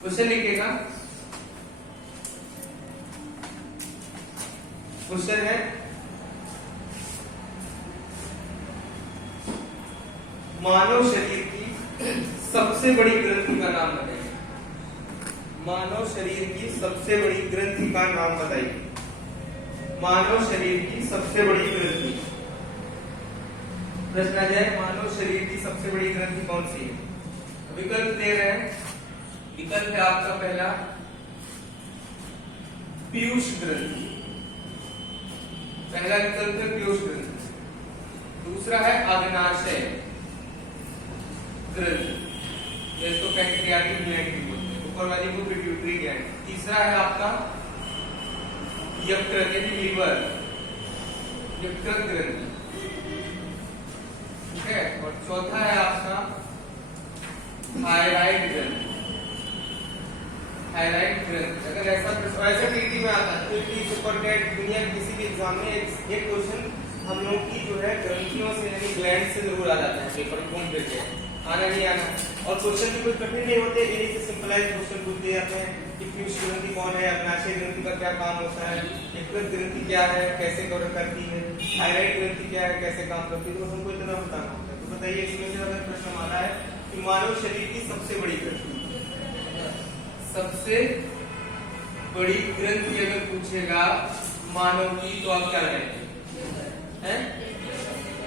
Question लिखिएगा। Question है मानव शरीर की सबसे बड़ी ग्रंथि का नाम बताइए। मानव शरीर की सबसे बड़ी ग्रंथि का नाम बताइए। मानव शरीर की सबसे बड़ी ग्रंथि। प्रश्न आ जाए मानव शरीर की सबसे बड़ी ग्रंथि कौन सी है। विकल्प दे रहे हैं। विकल्प है आपका पहला पीयूष ग्रंथि। पहला विकल्प है पीयूष ग्रंथि। दूसरा है अग्नाशय ग्रंथि, जिसको पैंक्रियाटिक ग्लैंड भी बोलते हैं। ऊपर वाली को पिट्यूटरी ग्लैंड। तीसरा है आपका यकृत यानी लीवर, यकृत ग्रंथि। ठीक है। और चौथा है आपका थायराइड ग्रंथि। थायराइड ग्रंथि। अगर ऐसा टीटी में आता है, टीटी सुपरटेट दुनिया किसी भी एग्जाम में एक क्वेश्चन हम लोग की जो है ग्रंथियों से यानी ग्लैंड से जरूर आ जाता है पेपर घूम फिर के, आना नहीं आना। और क्वेश्चन भी कोई कठिन नहीं होते, यही से सिंपलाइज क्वेश्चन पूछ दिए जाते हैं कि पीयूष ग्रंथि कौन है, अग्नाशय ग्रंथि का क्या काम होता है, यकृत ग्रंथि क्या है, कैसे कार्य करती है, थायराइड ग्रंथि क्या है, कैसे काम करती है। तो हमको इतना बताना होता है। तो बताइए इसमें से अगर प्रश्न आ रहा है कि मानव शरीर की सबसे बड़ी ग्रंथि, सबसे बड़ी ग्रंथि अगर पूछेगा मानव की तो आप क्या रहेंगे?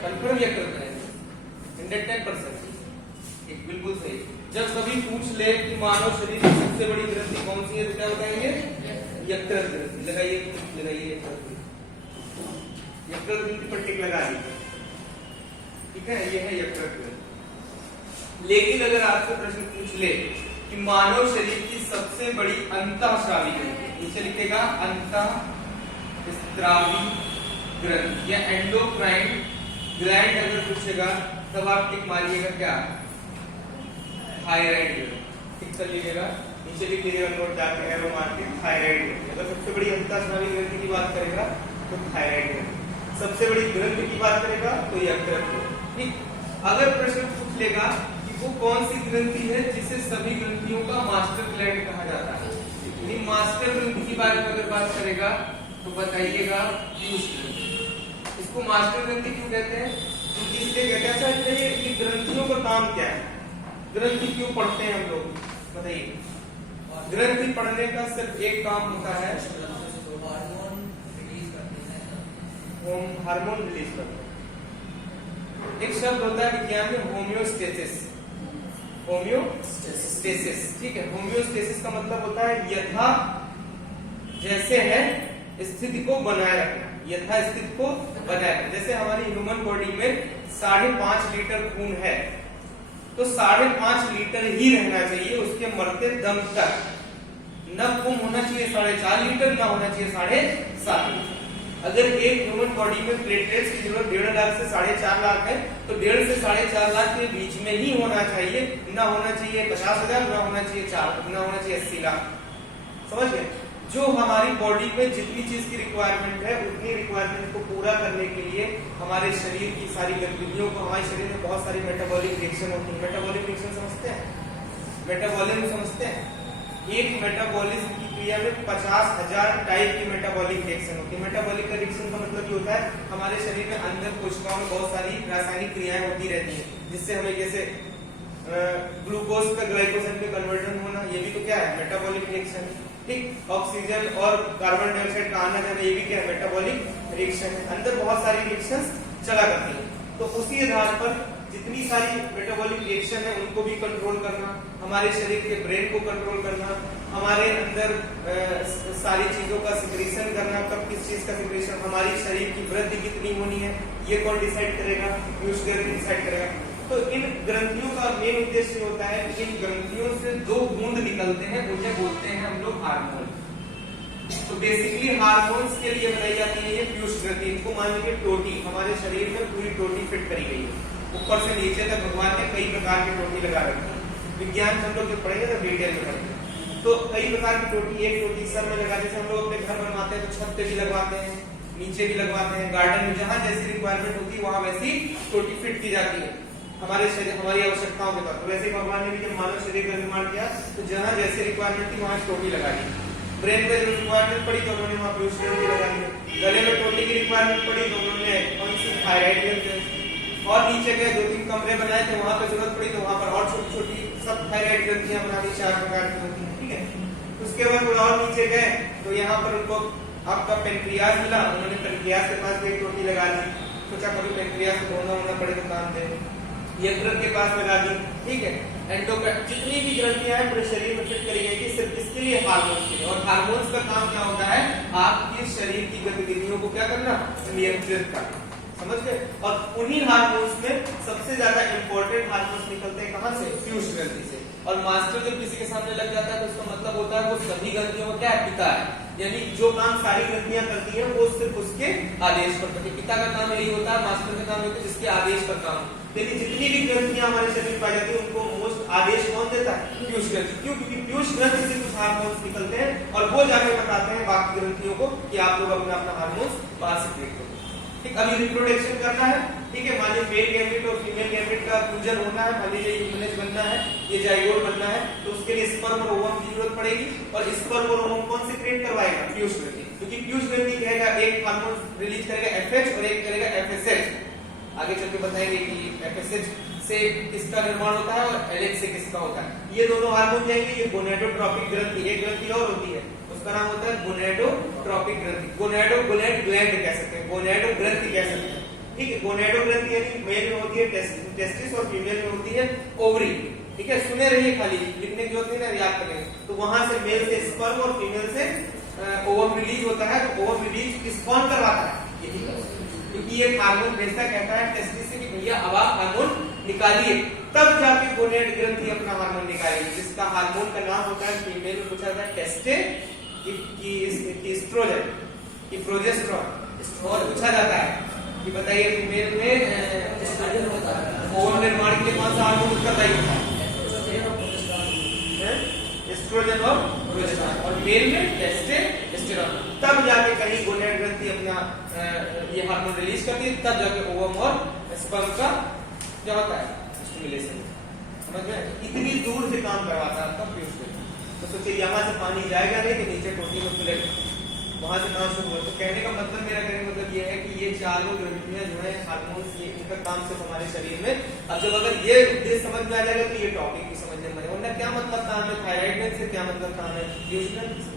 कंफर्म या कर रहे हैं? 110%। एक बिल्कुल सही। जब कभी पूछ ले कि मानव शरीर की सबसे बड़ी ग्रंथि कौन सी है तो क्या बताएंगे? यकृत ग्रंथि। लगाइए यकृत ग्रंथि पर टिक लगा दीजिए। ठीक है, ये है यकृत ग्रंथि। लेकिन अगर आपसे प्रश्न पूछ ले कि मानव शरीर की सबसे बड़ी अंतःस्रावी ग्रंथि, नीचे लिखेगा अंतःस्रावी ग्रंथि या एंडोक्राइन ग्लैंड अगर पूछेगा तब आप टिक मारिएगा क्या? थायराइड ग्रंथि। टिक कर लीजिएगा, नीचे लिख लीजिएगा नोट जाकर एरो मार के थायराइड ग्रंथि। अगर सबसे बड़ी अंतःस्रावी ग्रंथि की बात करेगा तो थायराइड ग्रंथि, सबसे बड़ी ग्रंथि की बात करेगा तो यकृत ग्रंथि। ठीक। अगर प्रश्न पूछ लेगा वो कौन सी ग्रंथि है जिसे सभी ग्रंथियों का मास्टर ग्लैंड कहा जाता है, यानी मास्टर ग्रंथि की बारे में अगर बात करेगा तो बताइएगा पीयूष ग्रंथि। इसको मास्टर ग्रंथि क्यों कहते हैं? क्योंकि इसलिए कहते हैं अच्छा ये ग्रंथियों का काम क्या है, ग्रंथि क्यों पढ़ते हैं हम लोग, बताइए। ग्रंथि पढ़ने का सिर्फ एक काम होता है, हार्मोन रिलीज करते हैं। एक शब्द होता है विज्ञान में होम्योस्टेसिस। होम्योस्टेसिस, ठीक है। होम्योस्टेसिस का मतलब होता है यथा जैसे है स्थिति को बनाए रखना, यथा स्थिति को बनाए रखना। जैसे हमारी ह्यूमन बॉडी में 5.5 लीटर खून है तो 5.5 लीटर ही रहना चाहिए उसके मरते दम तक। न कम होना चाहिए 4.5 लीटर, ना होना चाहिए 7.5 लीटर। अगर एक ह्यूमन बॉडी में प्लेटलेट्स की जरूरत 1.5 लाख से 4.5 लाख है तो 1.5 से 4.5 लाख के बीच में ही होना चाहिए, ना होना चाहिए 50,000, ना होना चाहिए 4, ना होना चाहिए 80 लाख। समझ गए? जो हमारी बॉडी में जितनी चीज की रिक्वायरमेंट है उतनी रिक्वायरमेंट को पूरा करने के लिए हमारे शरीर की सारी गतिविधियों को, हमारे शरीर में बहुत सारी मेटाबॉलिक रिएक्शन होती है। मेटाबॉलिक रिएक्शन समझते हैं? मेटाबॉलिज्म समझते हैं? एक मेटाबॉलिज्म की क्रिया में 50,000 टाइप की मेटाबॉलिक रिएक्शन होती है। मेटाबॉलिक का रिएक्शन का मतलब ये होता है हमारे शरीर में अंदर कोशिकाओं में बहुत सारी रासायनिक क्रियाएं होती रहती हैं जिससे हमें जैसे ग्लूकोज का ग्लाइकोजन में कन्वर्जन होना, ये भी तो क्या है? Metabolic reaction. ठीक। ऑक्सीजन और कार्बन डाइऑक्साइड का आना जाना, ये भी क्या है? मेटाबॉलिक रिएक्शन है। अंदर बहुत सारी रिएक्शंस चला करती हैं। तो उसी आधार पर जितनी सारी मेटाबॉलिक रिएक्शन है उनको भी कंट्रोल करना, हमारे शरीर के ब्रेन को कंट्रोल करना, हमारे अंदर सारी चीजों का सिक्रीशन करना, कब किस चीज का सिक्रीशन, हमारी शरीर की वृद्धि कितनी होनी है, ये कौन डिसाइड करेगा? पीयूष ग्रंथि डिसाइड करेगा। तो इन ग्रंथियों का मेन उद्देश्य होता है कि इन ग्रंथियों से 2 बूंद निकलते हैं, उन्हें बोलते हैं हम लोग हार्मोन। तो बेसिकली हार्मोन्स के लिए बनाई जाती है ये पीयूष ग्रंथि। इनको मान लीजिए टोटी, हमारे शरीर में पूरी टोटी फिट करी गई है, ऊपर से नीचे तक भगवान ने कई प्रकार की टोटी लगा रखी है। विज्ञान हम लोग जब पढ़ेंगे तो डिटेल में पढ़ेंगे। तो कई प्रकार की टोटी, एक टोटी सर में लगा, जैसे हम लोग अपने घर बनवाते हैं तो छत पे भी लगवाते हैं, नीचे भी लगवाते हैं, गार्डन में जहां जैसी रिक्वायरमेंट होती है वहां वैसी टोटी फिट की जाती है। हमारे शरीर हमारी आवश्यकताओं के तौर पर। वैसे भगवान ने भी जब मानव शरीर का निर्माण किया तो जहाँ जैसे रिक्वायरमेंट थी वहाँ टोटी लगा दी। ब्रेन में जो रिक्वायरमेंट पड़ी तो उन्होंने वहाँ पीयूष ग्रंथि लगा दी। गले में टोटी की रिक्वायरमेंट पड़ी तो उन्होंने कौन सी थायराइड ग्रंथि। और नीचे गए 2-3 कमरे बनाए थे, वहाँ पे जरूरत पड़ी तो वहाँ पर और छोटी छोटी सब थायराइड ग्रंथियां बना दी, 4 प्रकार की होती हैं, ठीक है। उसके बाद थोड़ा और नीचे गए तो यहाँ पर उनको आपका पेनक्रियास मिला, उन्होंने पेनक्रियास के पास एक टोटी लगा दी। सोचा कभी पेनक्रियास को धोना होना पड़े तो काम दे, यकृत के पास लगा दी, ठीक है। एंडोक्राइन जितनी भी ग्रंथियां हैं पूरे शरीर में फिट करी गई थी सिर्फ इसके लिए, हार्मोन्स के लिए। और हार्मोन्स का काम क्या होता है, आपके शरीर की गतिविधियों को क्या करना, नियंत्रित करना, समझ गए। और उन्हीं हार्मोन्स में सबसे ज्यादा इंपॉर्टेंट हार्मोन्स निकलते हैं कहां से, पीयूष ग्रंथि से। और मास्टर जब किसी के सामने लग जाता है तो उसका मतलब होता है वो सभी ग्रंथियों को क्या है, पिता है, यानी जो काम सारी ग्रंथियां करती हैं वो सिर्फ उसके आदेश पर करती है। पिता का काम यही होता है, मास्टर का काम होता है जिसके आदेश पर काम। लेकिन जितनी भी ग्रंथियां हमारे शरीर में पाई जाती है उनको मोस्ट आदेश कौन देता है, पीयूष ग्रंथि। क्यों, क्योंकि पीयूष ग्रंथि से कुछ हार्मोन्स निकलते हैं और वो जाके बताते हैं बाकी ग्रंथियों को कि आप लोग अपना अपना हार्मोन्स बाहर सीक्रेट करो, ठीक। अभी रिप्रोडक्शन करना है, ठीक है। मान लीजिए मेल गैमेट और फीमेल गैमेट का फ्यूजन होना है, मान लीजिए ह्यूमनस बनना है, ये जाइगोट बनना है, तो उसके लिए स्पर्म और ओवम की जरूरत पड़ेगी। और स्पर्म और ओवम कौन से क्रिएट करवाएगा, पीयूष ग्रंथि। क्योंकि पीयूष ग्रंथि कहेगा एक हार्मोन रिलीज करेगा एफएच और एक करेगा एफएसएच। आगे चल के बताएंगे कि एफएसएच से किसका निर्माण होता है और एलएच से किसका होता है। ये दोनों हार्मोन जाएंगे, ये गोनेडोट्रोपिक ग्रंथि, एक ग्रंथि और होती है उसका नाम होता है गोनेडोट्रोपिक ग्रंथि। गोनेड ग्लैंड कह सकते हैं, गोनेडो ग्रंथि कह सकते हैं, ठीक है। गोनेडो ग्रंथि यानी मेल में होती है टेस्टिस और फीमेल में होती है ओवरी, ठीक है। सुने रहिए, खाली लिखने की होती है ना, याद करेंगे। तो वहां से मेल से स्पर्म और फीमेल से ओवम रिलीज होता है। तो ओवम रिलीज किस कौन करवाता है, यही करवाता है। क्योंकि ये हार्मोन भेजता कहता है टेस्टिस से कि भैया अब आप हार्मोन निकालिए, तब जाके गोनेड ग्रंथि अपना हार्मोन निकालेगी, जिसका हार्मोन का नाम होता है, फीमेल में पूछा जाता है टेस्टे की एस्ट्रोजन की प्रोजेस्टेरोन। और पूछा जाता है कि बताइए फीमेल में ओवम निर्माण के लिए कौन सा हार्मोन उत्तरदायी होता है, एस्ट्रोजन और प्रोजेस्टेरोन। और मेल में टेस्टोस्टेरोन। तब जाके कहीं गोनेड ग्रंथि अपना ये हार्मोन रिलीज करती है, तब जाके ओवम और स्पर्म का क्या होता है, स्टिमुलेशन। समझ में, इतनी दूर से काम करवाता है तब पीयूष ग्रंथि। तो सोचिए यहाँ से पानी जाएगा नहीं कि नीचे टोटी में खुलेगा, वहां से काम शुरू हो। तो कहने का मतलब, मेरा कहने का मतलब ये है कि ये चारों ग्रंथियां जो है हार्मोन्स, ये इनका काम सिर्फ हमारे शरीर में। अब जब अगर ये उद्देश्य समझ में आ जाएगा तो ये टॉपिक भी समझने में आएगा। वरना क्या मतलब काम है थायराइड ग्रंथि से, क्या मतलब काम है पीयूष ग्रंथि से।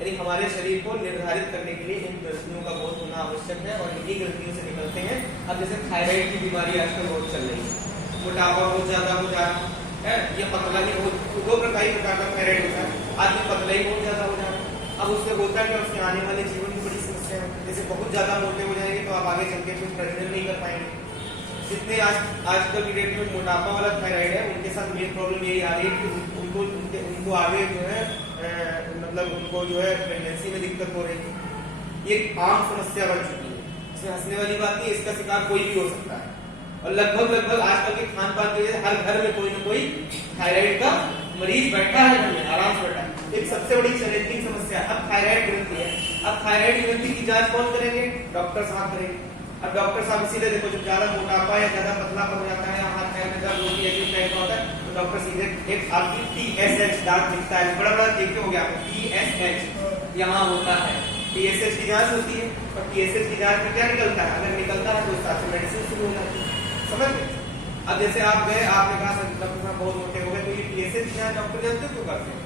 यानी हमारे शरीर को निर्धारित करने के लिए इन ग्रंथियों का बहुत होना आवश्यक है और इन्हीं ग्रंथियों से निकलते हैं। अब जैसे थायराइड की बीमारी आजकल बहुत चल रही है, मोटापा बहुत ज्यादा हो जा रहा है, ये पतला ही बहुत, 2 प्रकार का थायराइड होता है। आदमी पतला ही बहुत ज्यादा हो जा रहा है। अब उससे होता है कि उसके आने वाले जीवन में बड़ी समस्या है। जैसे बहुत ज्यादा मोटे हो जाएंगे तो आप आगे चल के कुछ प्रेग्नेंट नहीं कर पाएंगे। जितने आजकल की डेट में मोटापा वाला थायराइड है उनके साथ मेन प्रॉब्लम यही आ रही है कि उनको आगे जो है मतलब उनको जो है प्रेगनेंसी में दिक्कत हो रही है। ये आम समस्या बन चुकी है, इसमें हंसने वाली बात नहीं, इसका शिकार कोई भी हो सकता है। और लगभग आजकल के खान पान की वजह से हर घर में कोई ना कोई थायराइड का मरीज बैठा है, घर में आराम से बैठा है। एक सबसे बड़ी चैलेंजिंग समस्या अब थायराइड ग्रंथि है। अब थायराइड ग्रंथि की जांच कौन करेंगे, डॉक्टर साहब करेंगे। अब डॉक्टर साहब इसीलिए देखो जब ज्यादा मोटापा या ज्यादा पतला हो जाता है, हाथ पैर में दर्द होती है, अजीब टाइप का होता है, तो डॉक्टर सीधे एक आपकी TSH दांत दिखता है, बड़ा बड़ा देखे हो गया आपको, TSH यहाँ होता है, TSH की जांच होती है। और TSH की जांच में क्या निकलता है, अगर निकलता है तो उस हिसाब से मेडिसिन शुरू हो जाती है, समझ गए। अब जैसे आप गए, आपने कहा डॉक्टर साहब बहुत मोटे हो गए, तो ये TSH की जांच डॉक्टर जानते क्यों करते हैं,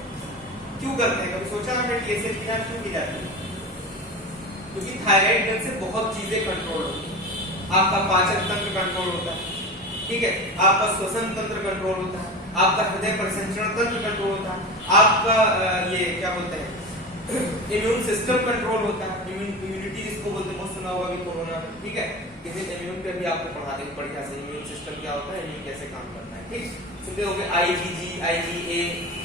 क्यों करते हैं, कभी सोचा आपने TSH की जांच क्यों की जाती है? क्योंकि थायराइड ग्रंथि से बहुत चीजें कंट्रोल होती है। आपका पाचन तंत्र कंट्रोल होता है, ठीक है, आपका श्वसन तंत्र कंट्रोल होता है, आपका हृदय परिसंचरण तंत्र कंट्रोल होता है, आपका ये क्या बोलते हैं इम्यून सिस्टम कंट्रोल होता है, इम्यूनिटी जिसको बोलते हैं, बहुत सुना होगा अभी कोरोना में, ठीक है। किसी इम्यून पे भी आपको पढ़ा देंगे बढ़िया से, इम्यून सिस्टम क्या होता है, इम्यून कैसे काम करता है, ठीक। सुनते होंगे IgG, IgA,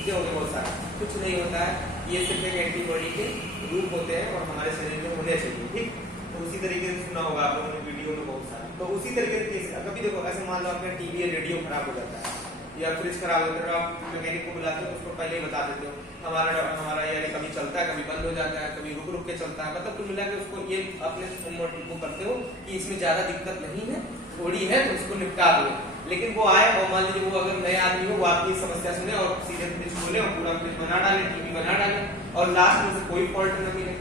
ये हो गए बहुत सारा, कुछ नहीं होता है, ये सिर्फ एक एंटीबॉडी के रूप होते हैं और हमारे शरीर में होने चाहिए, ठीक। तो उसी तरीके से सुना होगा आप लोगों ने वीडियो में बहुत सारा। तो उसी तरीके से कभी देखो ऐसे मान लो आपका टीवी या रेडियो खराब हो जाता है या फ्रिज खराब होता है, आप मैकेनिक को बुलाते हो, उसको पहले ही बता देते हो हमारा यानी कभी चलता है, कभी बंद हो जाता है, कभी रुक के चलता है, मतलब कुल मिला के उसको ये अपने वो करते हो कि इसमें ज्यादा दिक्कत नहीं है, थोड़ी है तो उसको निपटा दो। लेकिन वो आए और मान लीजिए वो अगर नए आदमी हो, वो आपकी समस्या सुने और सीधे फ्रिज खोले और पूरा फ्रिज बना डाले, टीवी बना डाले और लास्ट में से कोई फॉल्ट न मिले,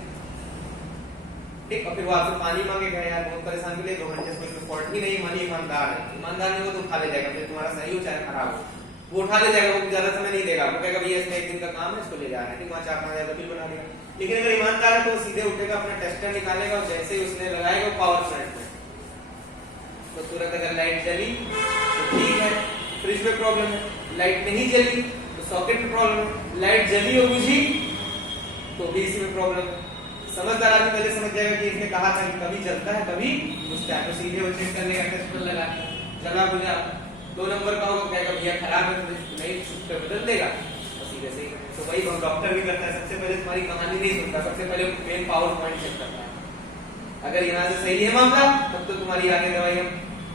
ठीक। और फिर वो आपसे पानी मांगेगा, यार बहुत परेशान मिले, 2 घंटे से कोई फॉल्ट ही नहीं, मानिए ईमानदार है, ईमानदार नहीं हो तो उठा ले जाएगा, फिर तुम्हारा सही हो चाहे खराब हो, वो उठा ले जाएगा, वो ज्यादा समय नहीं देगा, वो कहेगा भैया इसमें 1 दिन का काम है, इसको ले जा रहे हैं, ठीक, वहाँ 4-5 हज़ार का बिल बना देगा। लेकिन अगर ईमानदार है तो वो सीधे उठेगा, अपना टेस्टर निकालेगा और जैसे ही उसने लगाएगा पावर प्लांट में, तो तुरंत अगर लाइट जली तो ठीक है, फ्रिज में प्रॉब्लम है, लाइट नहीं जली तो सॉकेट में प्रॉब्लम है, लाइट जली और बुझी तो भी इसी में प्रॉब्लम है। समझदार आदमी पहले समझ जाएगा कि इसने कहा था कि कभी जलता है कभी बुझता है, तो सीधे वो चेक करने का टेस्टर लगा चला बुझा, 2 नंबर का होगा, कहेगा भैया खराब है, नहीं छुट्टे बदल देगा, और सीधे से। तो वही हम डॉक्टर भी करता है, सबसे पहले तुम्हारी कहानी नहीं सुनता, सबसे पहले मेन पावर पॉइंट चेक करता है। अगर यहाँ से सही है मामला तब तो तुम्हारी आगे दवाई हम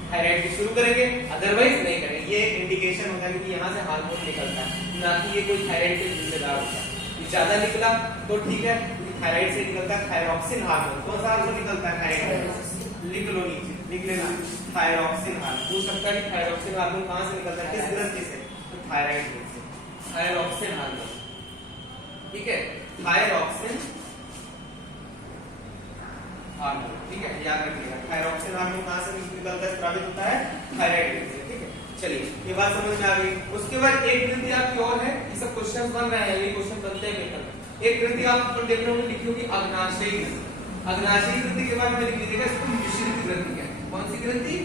थायराइड की शुरू करेंगे, अदरवाइज नहीं करेंगे। ये एक इंडिकेशन होता है कि यहाँ से हार्मोन निकलता है, ना कि ये कोई थायराइड के जिम्मेदार होता है। ज्यादा निकला तो ठीक है, थायराइड से निकलता है थायरॉक्सिन हार्मोन। कौन सा हार्मोन निकलता है? थायराइड। लिख लो नीचे, लिख लेना थायरॉक्सिन हार्मोन। पूछ सकता है कि थायरॉक्सिन हार्मोन कहां से निकलता है, किस ग्रंथि से? तो थायराइड ग्रंथि से थायरॉक्सिन हार्मोन, ठीक है, थायरॉक्सिन हार्मोन, ठीक है, याद रखिएगा। थायरॉक्सिन हार्मोन कहां से निकलता है, स्रावित होता है थायराइड ग्रंथि से, ठीक है। चलिए ये बात समझ में आ गई। उसके बाद एक ग्रंथि आपकी और है, ये सब क्वेश्चन बन रहे हैं, ये क्वेश्चन बनते हैं पेपर में। एक ग्रंथि आप ऊपर देख रहे होंगे, लिखी होगी अग्नाशयी ग्रंथि। अग्नाशयी ग्रंथि के बाद में लिख लीजिएगा इसको मिश्रित ग्रंथि है। कौन सी ग्रंथि?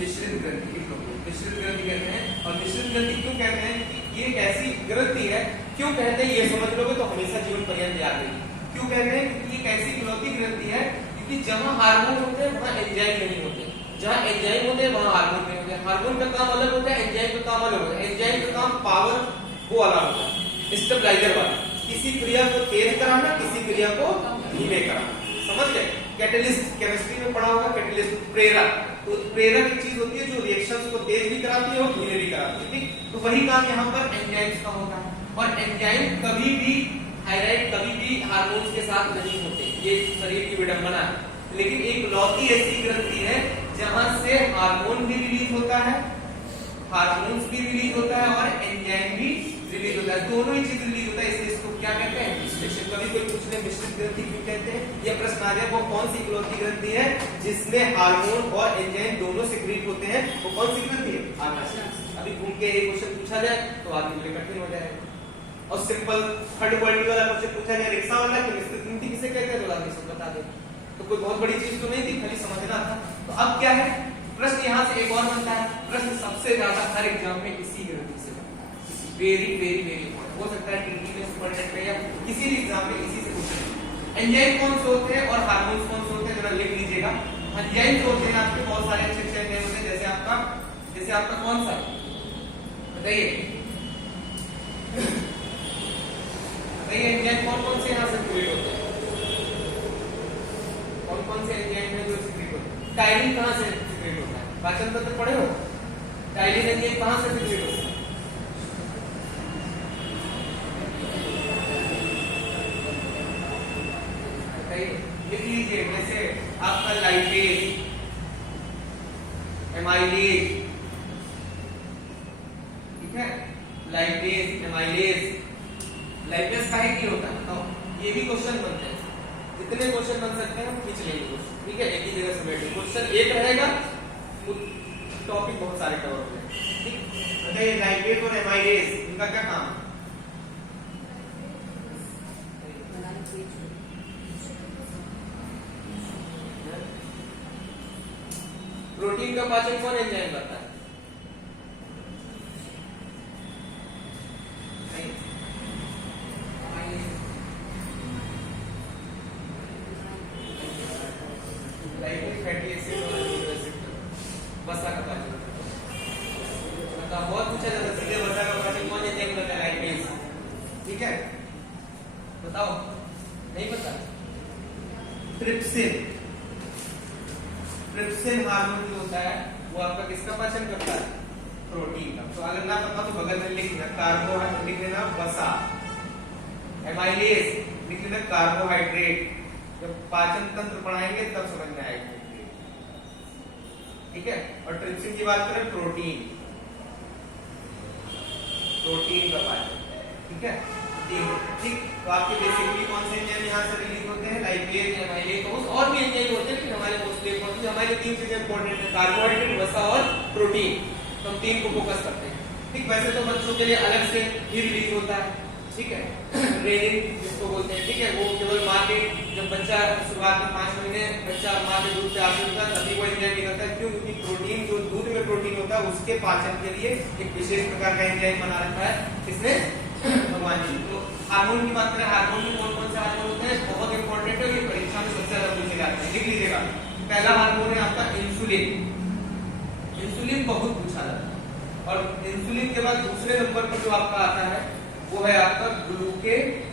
मिश्रित ग्रंथि। लिख लो, मिश्रित ग्रंथि कहते हैं। और मिश्रित ग्रंथि क्यों कहते हैं? ये एक ऐसी ग्रंथि है, क्यों कहते हैं ये समझ लोगे तो हमेशा जीवन पर्यंत याद रहेगी। क्यों कहते हैं? क्योंकि एक ऐसी इकलौती ग्रंथि है, क्योंकि जहां हार्मोन होते हैं वहां एंजाइम नहीं होते, जहां एंजाइम होते हैं वहां हार्मोन नहीं होते। हार्मोन का काम अलग होता है, एंजाइम का काम अलग होता है। एंजाइम का काम पावर वो अलग होता है, स्टेबलाइजर वाला, किसी क्रिया को तेज कराना, किसी क्रिया को धीमे कराना। समझ गए? कैटलिस्ट केमिस्ट्री में पढ़ा होगा, कैटलिस्ट प्रेरक। तो प्रेरक एक चीज होती है जो रिएक्शंस को तेज भी कराती है और धीमे भी कराती है, ठीक। तो वही काम यहाँ पर एंजाइम्स का होता है। और एंजाइम कभी भी थायराइड कभी भी हार्मोन्स के साथ नहीं होते, ये शरीर की विडंबना है। लेकिन एक लौती ऐसी ग्रंथि है जहां से हार्मोन भी रिलीज होता है, हार्मोन्स भी रिलीज होता है और एंजाइम भी रिलीज होता है, दोनों ही चीज रिलीज होता है। इसलिए इसको क्या कहते हैं? मिश्रित। कभी कोई पूछ ले मिश्रित ग्रंथि क्यों कहते हैं, ये प्रश्न आ जाए। वो कौन सी इकलौती ग्रंथि है जिसमें हार्मोन और एंजाइम दोनों सिक्रीट होते हैं, वो कौन सी ग्रंथि है? अग्नाशय। अभी घूम के एक क्वेश्चन पूछा जाए तो आदमी के लिए कठिन हो जाएगा। और सिंपल थर्ड क्वालिटी वाला क्वेश्चन पूछा जाए रिक्शा वाला कि मिश्रित ग्रंथि किसे कहते हैं, तो आदमी सब बता दे। तो कोई बहुत बड़ी चीज तो नहीं थी, खाली समझना था। तो अब क्या है प्रश्न, यहाँ से एक और बनता है प्रश्न, सबसे ज्यादा हर एग्जाम में इसी ग्रंथि से बनता है। वेरी वेरी वेरी हो सकता है टीटी में, सुपरटेट में या किसी भी एग्जाम में इसी से पूछे। एंजाइम कौन से होते हैं और हार्मोन्स कौन से होते हैं, जरा लिख लीजिएगा। एंजाइम होते हैं आपके बहुत सारे अच्छे अच्छे एंजाइम होते हैं, जैसे आपका कौन सा बताइए, बताइए एंजाइम कौन कौन से यहाँ से क्रिएट होते हैं, कौन कौन से एंजाइम है जो सीक्रेट होते हैं? टाइलिन कहाँ से सीक्रेट होता है? पाचन तंत्र पढ़े हो? टाइलिन एंजाइम कहाँ से सीक्रेट होता है? बताइए, लिख लीजिए। जैसे आपका लाइपेज, एमाइलेज, ठीक है, लाइपेज, एमाइलेज। लाइपेज काहे के लिए होता है बताओ? ये भी क्वेश्चन बनते हैं, जितने क्वेश्चन बन सकते हैं हम खींच लेंगे क्वेश्चन, ठीक है, एक ही जगह से बैठे। क्वेश्चन एक रहेगा, टॉपिक बहुत सारे कवर हो जाएंगे, ठीक। बताइए लाइपेज और एमाइलेज इनका क्या काम है? प्रोटीन का पाचन कौन एंजाइम करता है? वसा का पाचन, बहुत पूछा जाता है सीधे वसा का पाचन कौन एंजाइम करता है? लाइपेज, ठीक है, बताओ नहीं पता? ट्रिप्सिन, ट्रिप्सिन हार्मोन जो होता है वो आपका किसका पाचन करता है? प्रोटीन का। तो अगर ना पता तो बगल में लिख लेना, कार्बोहाइड्रेट लिख लेना, वसा। एमाइलेज लिख लेना, कार्बोहाइड्रेट। जब पाचन तंत्र पढ़ाएंगे तब समझ में आएगा, ठीक है। और ट्रिप्सिन की बात करें, प्रोटीन। प्रोटीन का पाचन, ठीक है, ठीक। तो आपके बेसिकली कौन से एंजाइम यहाँ से रिलीज होते हैं, लाइपेज, एमाइलेज, और भी एंजाइम होते हैं, लेकिन हमारे मोस्टली हमारे तीन चीजें इंपॉर्टेंट है, कार्बोहाइड्रेट, वसा और प्रोटीन। तो हम तीन को फोकस करते हैं, ठीक। वैसे तो बच्चों के लिए अलग से ही रिलीज होता है, ठीक है, रेनिन जिसको बोलते हैं, ठीक है, वो केवल माँ के, जब बच्चा शुरुआत में 5 महीने बच्चा माँ के दूध से आते होता है तभी वो एंजाइम निकलता है। क्यों? क्योंकि प्रोटीन, जो दूध में प्रोटीन होता है उसके पाचन के लिए एक विशेष प्रकार का एंजाइम बना रखा है, किसने? भगवान जी। तो हार्मोन की बात करें, हार्मोन में कौन कौन से हार्मोन होते हैं, बहुत इंपॉर्टेंट है, ये परीक्षा में सबसे ज्यादा पूछे जाते हैं, लिख लीजिएगा। पहला हार्मोन है आपका इंसुलिन, इंसुलिन बहुत पूछा जाता है। और इंसुलिन के बाद दूसरे नंबर पर जो आपका आता है वो है आपका ग्लूकेगॉन,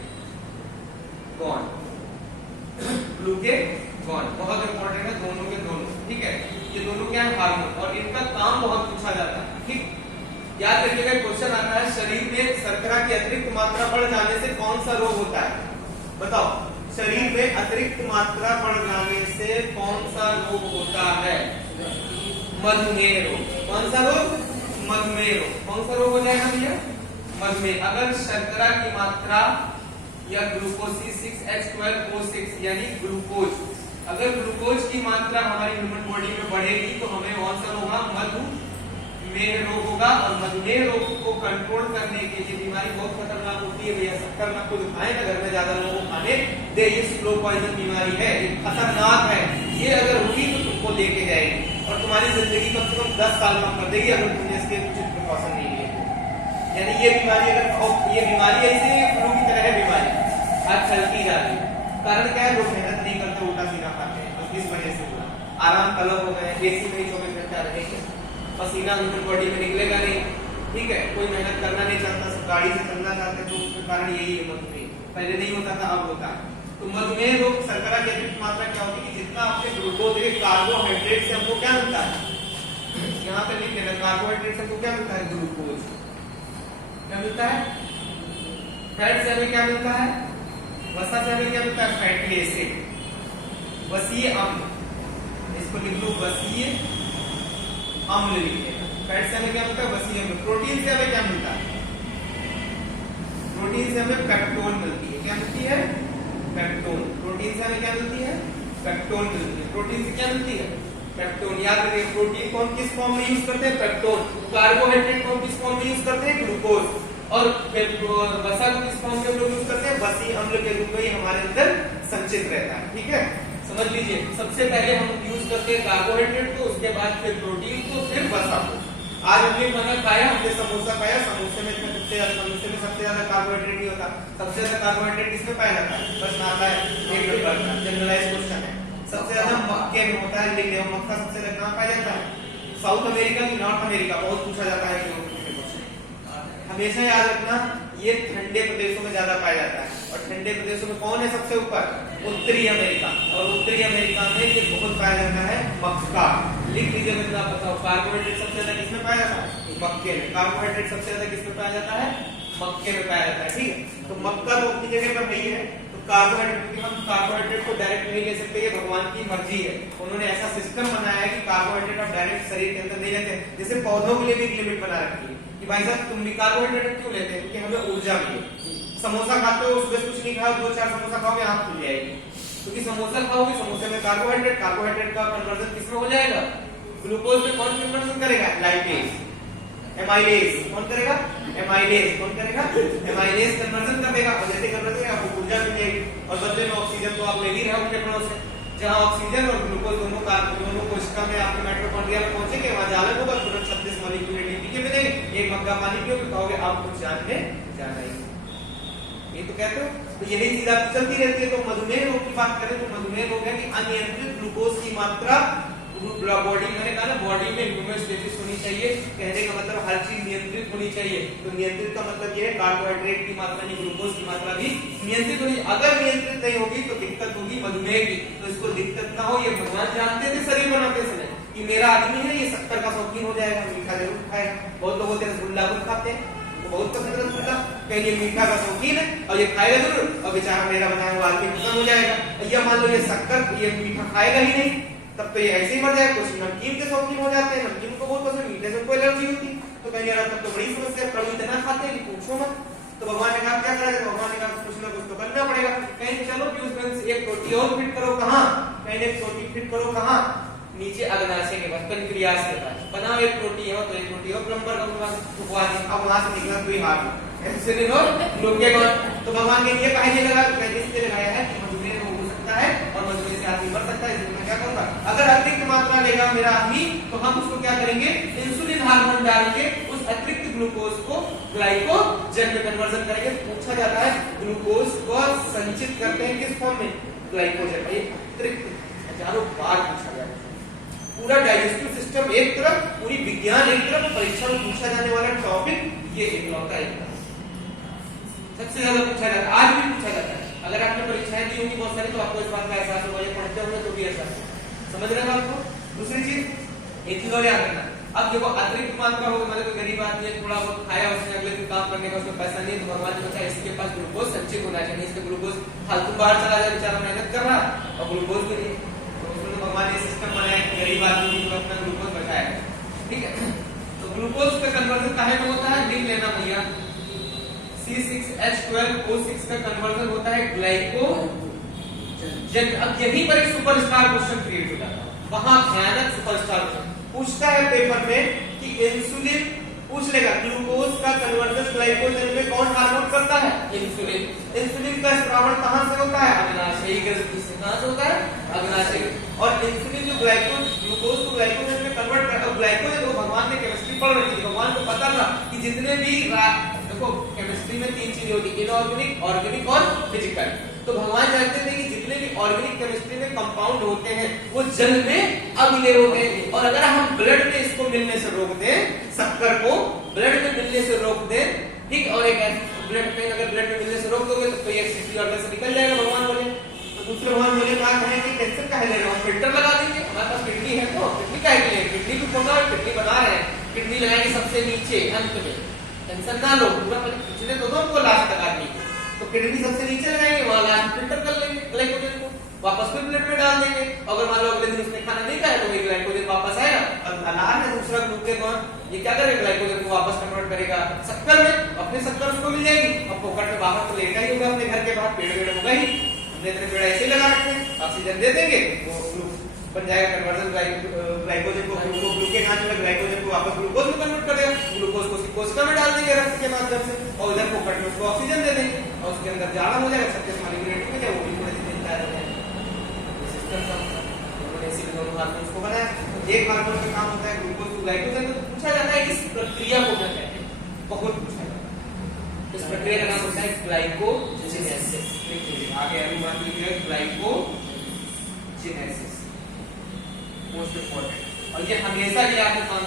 ग्लूकेगॉन बहुत इंपॉर्टेंट है, दोनों के दोनों, ठीक है। ये दोनों क्या है? हार्मोन, और इनका काम बहुत पूछा जाता है, ठीक। याद रखिएगा, क्वेश्चन आता है शरीर में शर्करा की अतिरिक्त मात्रा बढ़ जाने से कौन सा रोग होता है? बताओ, शरीर में अतिरिक्त मात्रा बढ़ जाने से कौन सा रोग होता है? मधुमेह रोग। कौन सा रोग? मधुमेह रोग। कौन सा रोग हो जाएगा भैया? मधुमेह। अगर शर्करा की मात्रा या ग्लूकोज 6H12O6 यानी ग्लूकोज, अगर ग्लूकोज की मात्रा हमारी ह्यूमन बॉडी में बढ़ेगी तो हमें कौन सा होगा? मधुमेह रोग होगा। और मधुमेह रोग को कंट्रोल करने के लिए, बीमारी बहुत खतरनाक होती है भैया, शक्कर ना खुद खाए ना घर में ज्यादा लोगों को खाने दे, ये स्लो पॉइजन बीमारी है, ये खतरनाक है। ये अगर होगी तो तुमको लेके जाएगी और तुम्हारी जिंदगी कम से कम 10 साल कम कर देगी अगर तुमने इसके उचित प्रिकॉशन नहीं लिए। यानी ये बीमारी, अगर ये बीमारी ऐसे फ्लू की तरह है बीमारी, आज चलती जाती है। कारण क्या है? लोग मेहनत नहीं करते, उल्टा सीधा खाते हैं, तो इस वजह से हुआ। आराम तलब हो गए, एसी में 24 घंटा रहेंगे, पसीना ह्यूमन बॉडी में निकलेगा नहीं, ठीक है, कोई मेहनत करना नहीं चाहता, सब गाड़ी से चलना चाहते, तो उसके कारण यही है मधुमेह। पहले नहीं होता था, अब होता है। तो मधुमेह रोग, शर्करा की अतिरिक्त मात्रा क्या होती है कि जितना आपके ग्लूकोज, कार्बोहाइड्रेट से हमको क्या मिलता है, यहाँ पे लिख लेना, कार्बोहाइड्रेट से हमको क्या मिलता है? ग्लूकोज। क्या मिलता है? फैट से हमें क्या मिलता है? वसा से हमें क्या मिलता है? Fatty acid. वसीय अम्ल, इसको लिख लो, वसीय अम्ल लिखिएगा। फैट से हमें क्या मिलता है? वसीय अम्ल। प्रोटीन से हमें क्या मिलता है? प्रोटीन से हमें पेप्टोन मिलती है। क्या मिलती है? पेप्टोन। प्रोटीन से हमें क्या मिलती है? पेप्टोन मिलती है। प्रोटीन से क्या मिलती है? पेप्टोन। याद रखिए, प्रोटीन कौन किस फॉर्म में यूज करते हैं? पेप्टोन। कार्बोहाइड्रेट कौन किस फॉर्म में यूज करते हैं? ग्लूकोज। और वसा को किस फॉर्म में हम लोग यूज करते हैं? वसीय अम्ल के रूप में ही हमारे अंदर संचित रहता है, ठीक है। समझ लीजिए, सबसे पहले हम यूज करते हैं कार्बोहाइड्रेट को, उसके बाद फिर प्रोटीन को, फिर वसा को। आज हमने खाना खाया, हमने समोसा खाया, समोसे में सबसे ज्यादा कार्बोहाइड्रेट नहीं होता। सबसे ज्यादा कार्बोहाइड्रेट किसमें पाया जाता है? बस आता है, एक नंबर का जनरलाइज क्वेश्चन है। सबसे ज्यादा मक्के में होता है, लिख लो, मक्का सबसे ज्यादा कहाँ पाया जाता है? साउथ अमेरिका की नॉर्थ अमेरिका, बहुत पूछा जाता है क्यों। हमेशा याद रखना, ये ठंडे प्रदेशों में ज्यादा पाया जाता है। और ठंडे प्रदेशों में कौन है सबसे ऊपर? उत्तरी अमेरिका। और उत्तरी अमेरिका में ये बहुत पाया जाता है मक्का। लिख लीजिए, मतलब आप बताओ, कार्बोहाइड्रेट सबसे ज्यादा किसमें पाया जाता है? मक्के में। कार्बोहाइड्रेट सबसे ज्यादा किसमें पाया जाता है? मक्के में पाया जाता है, ठीक है। तो मक्का तो अपनी जगह पर नहीं है, तो कार्बोहाइड्रेट, क्योंकि हम कार्बोहाइड्रेट को डायरेक्ट नहीं ले सकते, ये भगवान की मर्जी है। उन्होंने ऐसा सिस्टम बनाया है कि कार्बोहाइड्रेट आप डायरेक्ट शरीर के अंदर नहीं लेते। जैसे पौधों के लिए भी एक लिमिट बना रखी है कि भाई साहब तुम भी कार्बोहाइड्रेट क्यों लेते हैं? क्योंकि हमें ऊर्जा मिले। समोसा खाते हो, सुबह कुछ नहीं खाओ, 2-4 समोसा खाओगे, आंख खुल जाएगी, क्योंकि समोसा खाओगे, समोसे में कार्बोहाइड्रेट, कार्बोहाइड्रेट का कन्वर्जन किसमें हो जाएगा? ग्लूकोज में। कौन कन्वर्जन करेगा? लाइपेज। एमाइलेज कौन करेगा? एमाइलेज कौन करेगा? एमाइलेज कन्वर्जन कर देगा, और जैसे कन्वर्जन करेगा आपको ऊर्जा मिलेगी, और बदले में ऑक्सीजन तो आप ले ही रहे हो फेफड़ों से। जहां ऑक्सीजन और ग्लूकोज दोनों कोशिका में आपके माइटोकॉन्ड्रिया में पहुंचेंगे, वहां जालन होगा, तुरंत 36 मॉलिक्यूल एटीपी के मिलेंगे, एक मग्गा पानी पियोगे, कहोगे आप कुछ जानने जाना ही। ये तो कहते हो, तो यही चीज आपकी चलती रहती है। तो मधुमेह रोग की बात करें तो मधुमेह रोग है कि अनियंत्रित ग्लूकोज की मात्रा बॉडी, मैंने कहा ना, बॉडी में होमोस्टेसिस होनी चाहिए। कहने का मतलब हर चीज नियंत्रित होनी चाहिए। तो नियंत्रित का मतलब ये है कार्बोहाइड्रेट की मात्रा नहीं, ग्लूकोज की मात्रा भी नियंत्रित होनी। अगर नियंत्रित नहीं होगी तो दिक्कत होगी मधुमेह की। तो इसको दिक्कत ना हो, ये भगवान जानते थे शरीर बनाते समय कि मेरा आदमी है, ये शक्कर का शौकीन हो जाएगा, मीठा जरूर खाएगा। बहुत लोग होते हैं रसगुल्ला बहुत खाते हैं, बहुत पसंद है रसगुल्ला, कहीं ये मीठा का शौकीन है और ये खाएगा जरूर, और बेचारा मेरा बनाया हुआ आदमी खत्म हो जाएगा। या मान लो ये शक्कर, ये मीठा खाएगा ही नहीं, तब तो ये ऐसे ही मर जाएगा। कुछ नमकीन के शौकीन हो जाते हैं, नमकीन को बहुत पसंद, मीठे से उनको एलर्जी होती, तो कहीं यार तब तो बड़ी समस्या, कड़ू इतना खाते हैं कि पूछो मत। तो भगवान ने कहा क्या करेगा, भगवान ने कहा कुछ ना कुछ तो करना पड़ेगा। कहीं चलो पीयूष फ्रेंड्स एक रोटी और फिट करो, कहां, कहीं एक रोटी फिट करो कहां, नीचे अग्नाशय के पास, पेनक्रियास के पास बनाओ एक रोटी हो, तो एक रोटी हो प्लम्बर का पास ठुकवा दी, अब वहां से निकला कोई हाथ इंसुलिन और ग्लूकागॉन। तो भगवान ने ये काहे लगा, इसलिए लगाया है कि मधुमेह हो सकता है और मधुमेह से आदमी मर सकता है। इसलिए मैं क्या करूंगा, अगर अतिरिक्त मात्रा लेगा मेरा आदमी तो हम उसको क्या करेंगे, इंसुलिन हार्मोन डाल के उस अतिरिक्त ग्लूकोज को ग्लाइकोजन में कन्वर्जन करेंगे। पूछा जाता है ग्लूकोज को संचित करते हैं किस फॉर्म में, ग्लाइकोजन। ये अतिरिक्त हजारों बार पूछा गया, पूरा डाइजेस्टिव सिस्टम एक तरफ, पूरी विज्ञान एक तरफ, परीक्षा में पूछा जाने वाला टॉपिक ये इकलौता एक तरफ सबसे ज्यादा पूछा जाता है, आज भी पूछा जाता है। अगर आपने परीक्षाएं दी होंगी बहुत सारी तो आपको इस बात का एहसास होगा, ये पढ़ते होंगे तो भी एहसास होगा। समझ रहे हैं बात को। दूसरी चीज एक चीज और याद रखना, अब देखो अतिरिक्त मात्रा हो, मतलब कोई गरीब आदमी है, थोड़ा बहुत खाया उसने, अगले दिन काम करने का उसमें पैसा नहीं, तो भगवान ने बचा इसके पास ग्लूकोज संचित होना चाहिए, इसका ग्लूकोज फालतू बाहर चला जाए, बेचारा मेहनत कर रहा और ग्लूकोज भी नहीं, तो उसने भगवान ने सिस्टम बनाया कि गरीब आदमी को अपना ग्लूकोज बचाया। ठीक है, तो ग्लूकोज का कन्वर्जन काहे में होता है, लिख लेना भैया, C6H12O6 का कन्वर्जन होता है ग्लाइकोजन। अब यहीं पर एक सुपरस्टार क्वेश्चन क्रिएट हो जाता है, वहां भयानक सुपरस्टार क्वेश्चन पूछता है पेपर में कि इंसुलिन, पूछ लेगा ग्लूकोज का कन्वर्जन ग्लाइकोजन में कौन हार्मोन करता है, इंसुलिन। इंसुलिन का स्रावण कहां से होता है, अग्नाशयी ग्रंथि से। कहां से होता है, अग्नाशयी। और इंसुलिन जो ग्लूकोज को ग्लाइकोजन में कन्वर्ट करता है, ग्लाइकोजन को भगवान ने केमिस्ट्री पढ़ रखी थी, भगवान को पता था कि जितने भी, देखो केमिस्ट्री में तीन चीजें होती है, इनऑर्गेनिक, ऑर्गेनिक और फिजिकल। तो भगवान जानते थे कि जितने भी ऑर्गेनिक केमिस्ट्री में कंपाउंड होते हैं वो जल में अमिले होते हैं, और अगर हम ब्लड में इसको मिलने से रोक दें, शक्कर को ब्लड में मिलने से रोक दें, ठीक, और एक ब्लड में अगर ब्लड में मिलने से रोक दोगे तो कोई एक्सिटी ऑर्गन से निकल जाएगा, भगवान बोले। तो दूसरे भगवान बोले बात है कि कैंसर का है, हम फिल्टर लगा देंगे, हमारे पास किडनी है तो किडनी का है, किडनी भी खोलना है, किडनी बना रहे हैं, किडनी लगाएंगे सबसे नीचे अंत में, टेंशन ना लो, पूरा खींचने तो दो हमको लास्ट तक आदमी को, तो किडनी सबसे नीचे लगाएंगे, वहां लास्ट फिल्टर कर लेंगे ग्लाइकोजन को, वापस फिर प्लेट में डाल देंगे। अगर मान लो अगले दिन उसने खाना नहीं खाया तो वही ग्लाइकोजन वापस आएगा, और अनार में दूसरा ग्लूकागॉन ये क्या करेगा, ग्लाइकोजन को वापस कन्वर्ट करेगा शक्कर में, अपने शक्कर उसको मिल जाएगी, अब पॉकेट में बाहर तो लेगा ही होगा अपने घर के बाहर, पेड़ होगा ही, हमने इतने पेड़ ऐसे लगा रखे हैं, ऑक्सीजन दे देंगे वो बन जाएगा कन्वर्जन, ग्लाइकोजन को ग्लूकागॉन में, ग्लाइकोजन को वापस ग्लूकोज में कन्वर्ट कर देगा, ग्लूकोज को कोशिका में डाल देंगे रक्त के माध्यम से, और उधर पॉकेट में उसको ऑक्सीजन दे देंगे, और उसके अंदर जाड़ा हो जाएगा, सबके मालिग्नेटिव में वो भी थोड़े से दिन तैयार हो जाएगा। सिस्टम का उन्होंने इसी दोनों हार्मोन्स को बनाया। एक हार्मोन का काम होता है ग्लूकोज टू ग्लाइकोजन। तो पूछा जाता है इस प्रक्रिया को क्या कहते हैं, बहुत पूछा जाता है। इस प्रक्रिया का नाम होता है ग्लाइकोजेनेसिस। आगे अभी बात लिखिए, ग्लाइकोजेनेसिस मोस्ट इंपॉर्टेंट, और ये हमेशा याद रखना